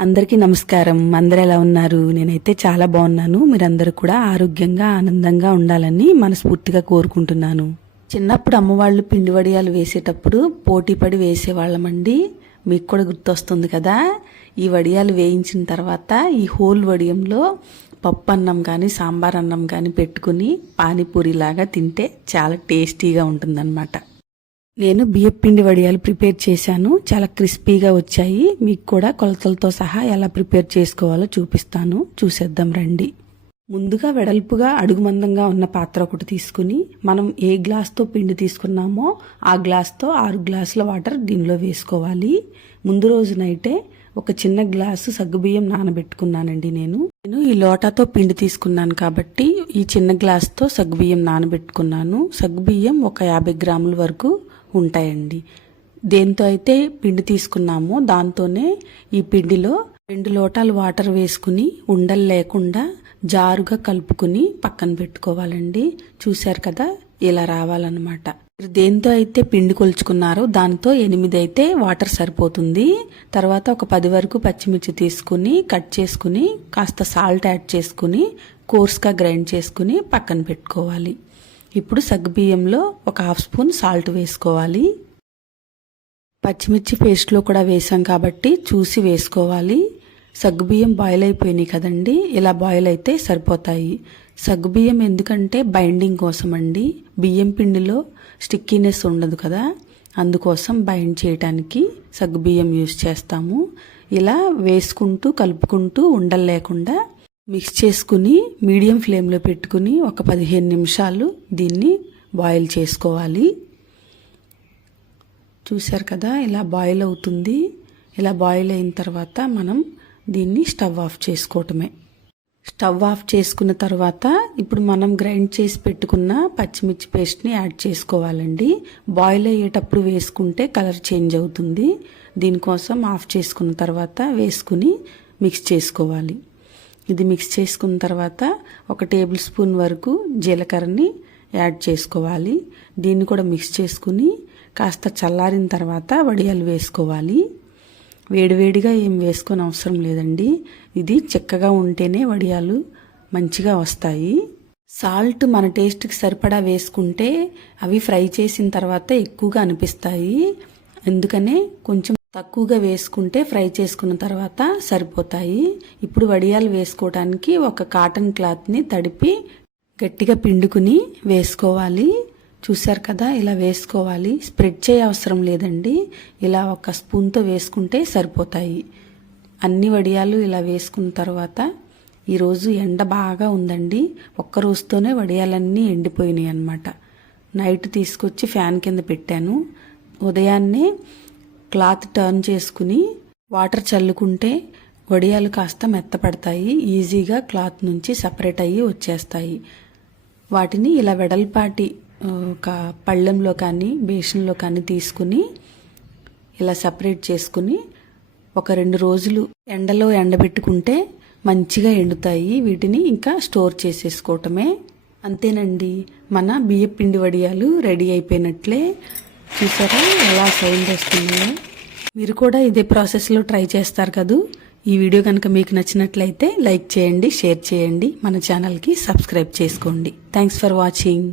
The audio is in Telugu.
అందరికీ నమస్కారం. అందరు ఎలా ఉన్నారు? నేనైతే చాలా బాగున్నాను. మీరందరూ కూడా ఆరోగ్యంగా ఆనందంగా ఉండాలని మనస్ఫూర్తిగా కోరుకుంటున్నాను. చిన్నప్పుడు అమ్మవాళ్ళు పిండి వడియాలు వేసేటప్పుడు పోటీ పడి వేసేవాళ్ళమండి. మీకు కూడా గుర్తొస్తుంది కదా? ఈ వడియాలు వేయించిన తర్వాత ఈ హోల్ వడియంలో పప్పు అన్నం కానీ సాంబార్ అన్నం కానీ పెట్టుకుని పానీపూరి లాగా తింటే చాలా టేస్టీగా ఉంటుందన్నమాట. నేను బియ్యం పిండి వడియాలు ప్రిపేర్ చేశాను. చాలా క్రిస్పీగా వచ్చాయి. మీకు కూడా కొలతలతో సహా ఎలా ప్రిపేర్ చేసుకోవాలో చూపిస్తాను. చూసేద్దాం రండి. ముందుగా వెడల్పుగా అడుగుమందంగా ఉన్న పాత్ర ఒకటి తీసుకుని మనం ఏ గ్లాస్తో పిండి తీసుకున్నామో ఆ గ్లాస్తో ఆరు గ్లాసుల వాటర్ దీనిలో వేసుకోవాలి. ముందు రోజునైతే ఒక చిన్న గ్లాసు సగ్గుబియ్యం నానబెట్టుకున్నానండి నేను. నేను ఈ లోటాతో పిండి తీసుకున్నాను కాబట్టి ఈ చిన్న గ్లాస్తో సగ్గుబియ్యం నానబెట్టుకున్నాను. సగ్గుబియ్యం ఒక యాభై గ్రాముల వరకు ఉంటాయండి. దేంతో అయితే పిండి తీసుకున్నామో దాంతోనే ఈ పిండిలో రెండు లోటాలు వాటర్ వేసుకుని ఉండలు లేకుండా జారుగా కలుపుకుని పక్కన పెట్టుకోవాలండి. చూశారు కదా? ఇలా రావాలన్నమాట. మీరు దేంతో అయితే పిండి కొలుచుకున్నారో దాంతో ఎనిమిది అయితే వాటర్ సరిపోతుంది. తర్వాత ఒక పది వరకు పచ్చిమిర్చి తీసుకుని కట్ చేసుకుని కాస్త సాల్ట్ యాడ్ చేసుకుని కోర్స్గా గ్రైండ్ చేసుకుని పక్కన పెట్టుకోవాలి. ఇప్పుడు సగ్గుబియ్యంలో ఒక హాఫ్ స్పూన్ సాల్ట్ వేసుకోవాలి. పచ్చిమిర్చి పేస్ట్లో కూడా వేసాం కాబట్టి చూసి వేసుకోవాలి. సగ్గుబియ్యం బాయిల్ అయిపోయినాయి కదండి ఇలా బాయిల్ అయితే సరిపోతాయి. సగ్గుబియ్యం ఎందుకంటే బైండింగ్ కోసం అండి బియ్యం పిండిలో స్టిక్కీనెస్ ఉండదు కదా అందుకోసం బైండ్ చేయడానికి సగ్గుబియ్యం యూజ్ చేస్తాము. ఇలా వేసుకుంటూ కలుపుకుంటూ ఉండలేకుండా మిక్స్ చేసుకుని మీడియం ఫ్లేమ్లో పెట్టుకుని ఒక పదిహేను నిమిషాలు దీన్ని బాయిల్ చేసుకోవాలి. చూశారు కదా ఇలా బాయిల్ అవుతుంది. ఇలా బాయిల్ అయిన తర్వాత మనం దీన్ని స్టవ్ ఆఫ్ చేసుకోవటమే. స్టవ్ ఆఫ్ చేసుకున్న తర్వాత ఇప్పుడు మనం గ్రైండ్ చేసి పెట్టుకున్న పచ్చిమిర్చి పేస్ట్ని యాడ్ చేసుకోవాలండి. బాయిల్ అయ్యేటప్పుడు వేసుకుంటే కలర్ చేంజ్ అవుతుంది. దీనికోసం ఆఫ్ చేసుకున్న తర్వాత వేసుకుని మిక్స్ చేసుకోవాలి. ఇది మిక్స్ చేసుకున్న తర్వాత ఒక టేబుల్ స్పూన్ వరకు జీలకర్రని యాడ్ చేసుకోవాలి. దీన్ని కూడా మిక్స్ చేసుకుని కాస్త చల్లారిన తర్వాత వడియాలు వేసుకోవాలి. వేడివేడిగా ఏం వేసుకొని అవసరం లేదండి. ఇది చిక్కగా ఉంటేనే వడియాలు మంచిగా వస్తాయి. సాల్ట్ మన టేస్ట్కి సరిపడా వేసుకుంటే అవి ఫ్రై చేసిన తర్వాత ఎక్కువగా అనిపిస్తాయి. అందుకనే కొంచెం తక్కువగా వేసుకుంటే ఫ్రై చేసుకున్న తర్వాత సరిపోతాయి. ఇప్పుడు వడియాలు వేసుకోవడానికి ఒక కాటన్ క్లాత్ని తడిపి గట్టిగా పిండుకుని వేసుకోవాలి. చూశారు కదా ఇలా వేసుకోవాలి. స్ప్రెడ్ చేయ అవసరం లేదండి. ఇలా ఒక స్పూన్తో వేసుకుంటే సరిపోతాయి. అన్ని వడియాలు ఇలా వేసుకున్న తర్వాత ఈరోజు ఎండ బాగా ఉందండి. ఒక్క రోజుతోనే వడియాలన్నీ ఎండిపోయినాయి అనమాట నైట్ తీసుకొచ్చి ఫ్యాన్ కింద పెట్టాను. ఉదయాన్నే క్లాత్ టర్న్ చేసుకుని వాటర్ చల్లుకుంటే వడియాలు కాస్త మెత్తపడతాయి ఈజీగా క్లాత్ నుంచి సపరేట్ అయ్యి వచ్చేస్తాయి. వాటిని ఇలా వెడల్పాటి ఒక పళ్ళెంలో కానీ బేషన్లో కానీ తీసుకుని ఇలా సపరేట్ చేసుకుని ఒక రెండు రోజులు ఎండలో ఎండబెట్టుకుంటే మంచిగా ఎండుతాయి. వీటిని ఇంకా స్టోర్ చేసేసుకోవటమే. అంతేనండి. మన బియ్య పిండి వడియాలు రెడీ అయిపోయినట్లే చూసారా? ఎలా సౌండ్ వస్తుందో? మీరు కూడా ఇదే ప్రాసెస్లో ట్రై చేస్తారు కదూ? ఈ వీడియో కనుక మీకు నచ్చినట్లయితే లైక్ చేయండి షేర్ చేయండి. మన ఛానల్కి సబ్స్క్రైబ్ చేసుకోండి. Thanks for watching